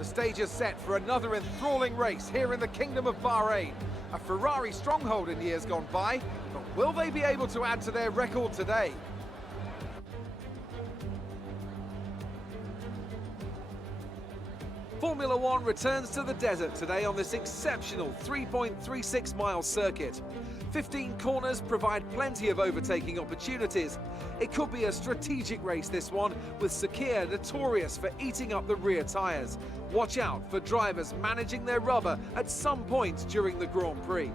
The stage is set for another enthralling race here in the Kingdom of Bahrain. A Ferrari stronghold in years gone by, but will they be able to add to their record today? Formula One returns to the desert today on this exceptional 3.36-mile circuit. 15 corners provide plenty of overtaking opportunities. It could be a strategic race, this one, with Sakir notorious for eating up the rear tyres. Watch out for drivers managing their rubber at some point during the Grand Prix.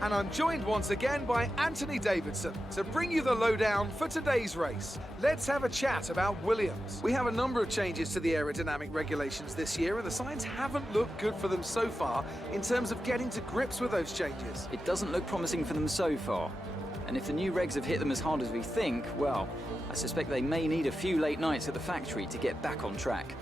And I'm joined once again by Anthony Davidson to bring you the lowdown for today's race. Let's have a chat about Williams. We have a number of changes to the aerodynamic regulations this year, and the signs haven't looked good for them so far in terms of getting to grips with those changes. It doesn't look promising for them so far. And if the new regs have hit them as hard as we think, well, I suspect they may need a few late nights at the factory to get back on track.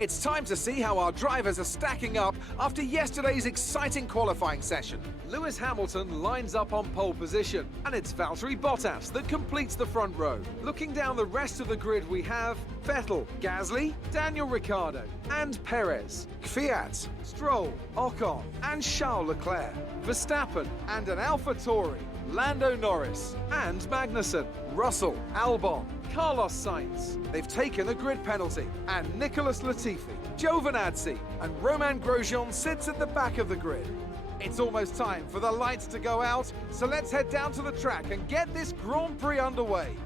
It's time to see how our drivers are stacking up after yesterday's exciting qualifying session. Lewis Hamilton lines up on pole position, and it's Valtteri Bottas that completes the front row. Looking down the rest of the grid, we have Vettel, Gasly, Daniel Ricciardo, and Perez, Kvyat, Stroll, Ocon, and Charles Leclerc, Verstappen, and an AlphaTauri, Lando Norris, and Magnussen, Russell, Albon, Carlos Sainz. They've taken a grid penalty, and Nicholas Latifi, Giovinazzi, and Romain Grosjean sits at the back of the grid. It's almost time for the lights to go out, so let's head down to the track and get this Grand Prix underway.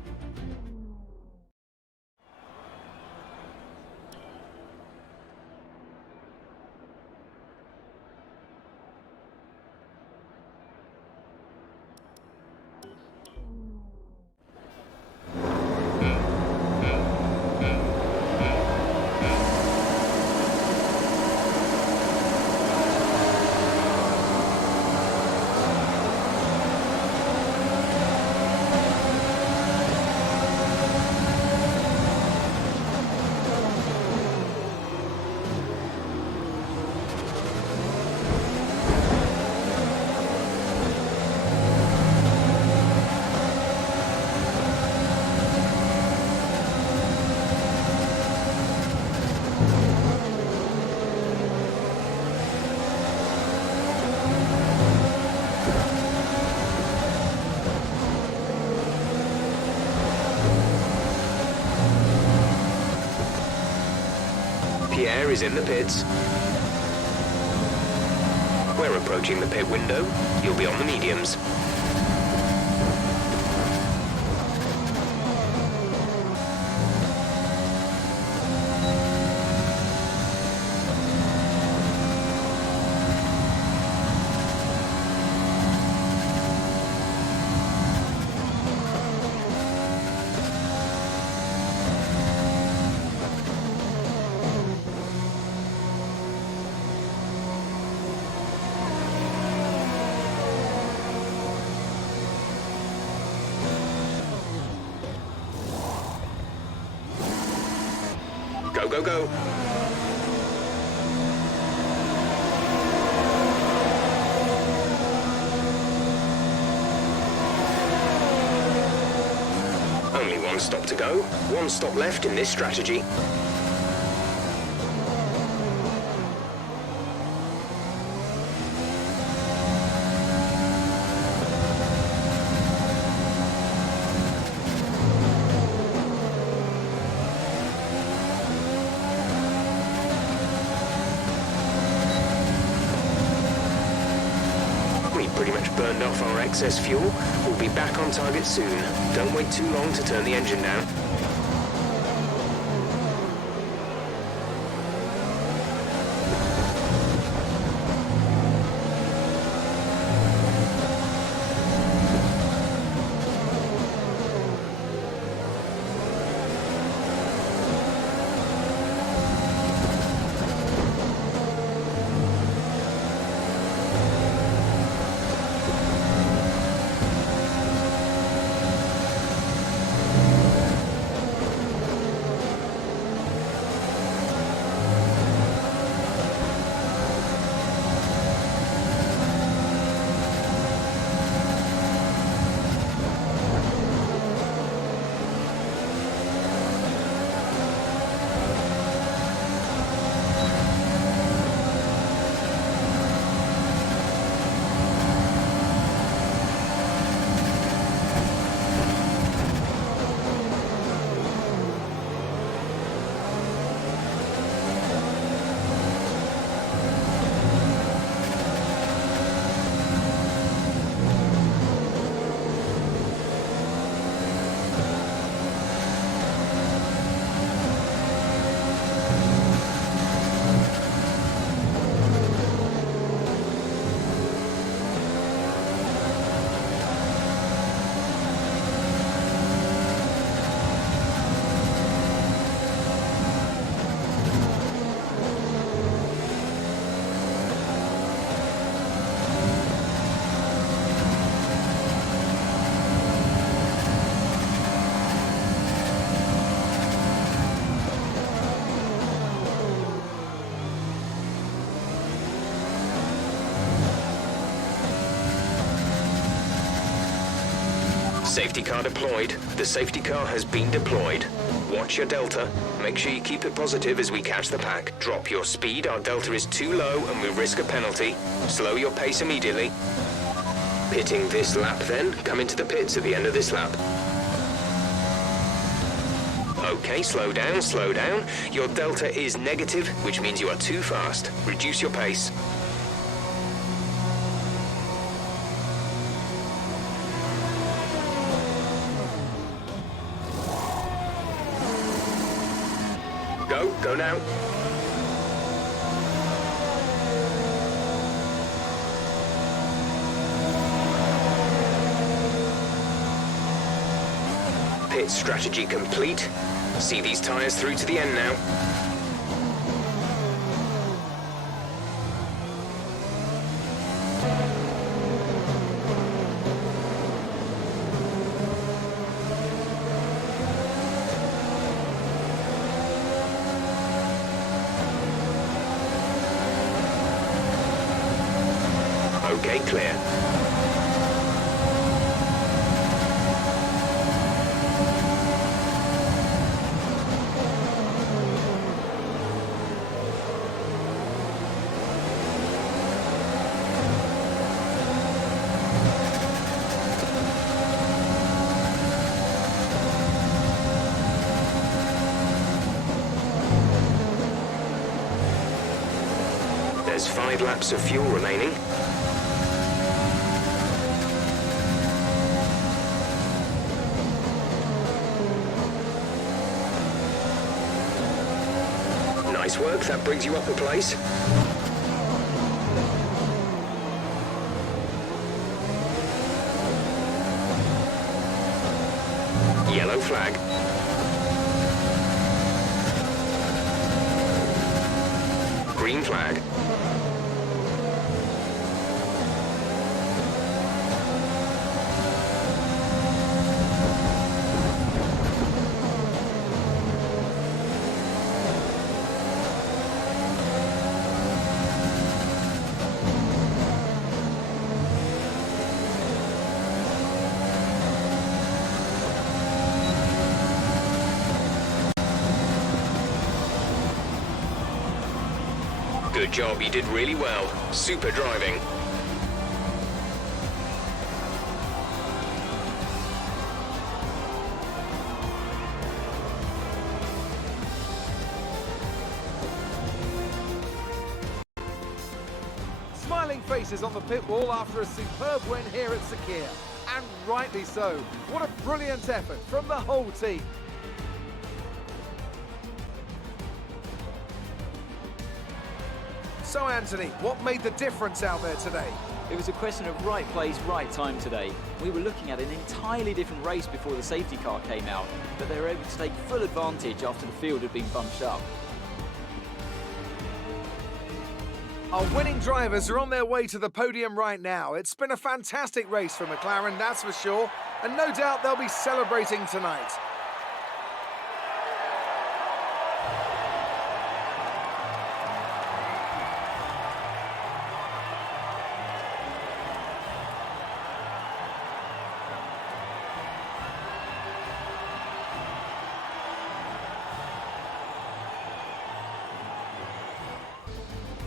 Pierre is in the pits. We're approaching the pit window. You'll be on the mediums. Go, go, go. Only one stop to go. One stop left in this strategy. Pretty much burned off our excess fuel. We'll be back on target soon. Don't wait too long to turn the engine down. Safety car deployed. The safety car has been deployed. Watch your delta. Make sure you keep it positive as we catch the pack. Drop your speed. Our delta is too low and we risk a penalty. Slow your pace immediately. Pitting this lap then. Come into the pits at the end of this lap. Okay, slow down, slow down. Your delta is negative, which means you are too fast. Reduce your pace. Go now. Pit strategy complete. See these tyres through to the end now. Okay, clear. There's 5 laps of fuel remaining. Nice work, that brings you up a place. Yellow flag. Green flag. Good job, you did really well. Super driving. Smiling faces on the pit wall after a superb win here at Sakir. And rightly so. What a brilliant effort from the whole team. So Anthony, what made the difference out there today? It was a question of right place, right time today. We were looking at an entirely different race before the safety car came out, but they were able to take full advantage after the field had been bunched up. Our winning drivers are on their way to the podium right now. It's been a fantastic race for McLaren, that's for sure, and no doubt they'll be celebrating tonight.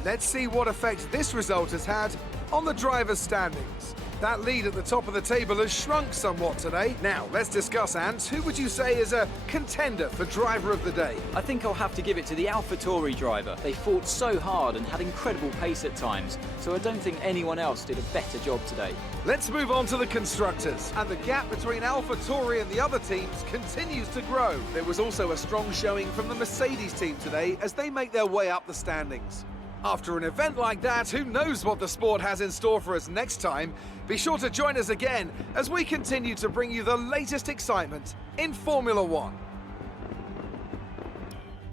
Let's see what effect this result has had on the drivers' standings. That lead at the top of the table has shrunk somewhat today. Now, let's discuss, Ant. Who would you say is a contender for driver of the day? I think I'll have to give it to the AlphaTauri driver. They fought so hard and had incredible pace at times, so I don't think anyone else did a better job today. Let's move on to the constructors. And the gap between AlphaTauri and the other teams continues to grow. There was also a strong showing from the Mercedes team today as they make their way up the standings. After an event like that, who knows what the sport has in store for us next time? Be sure to join us again as we continue to bring you the latest excitement in Formula One.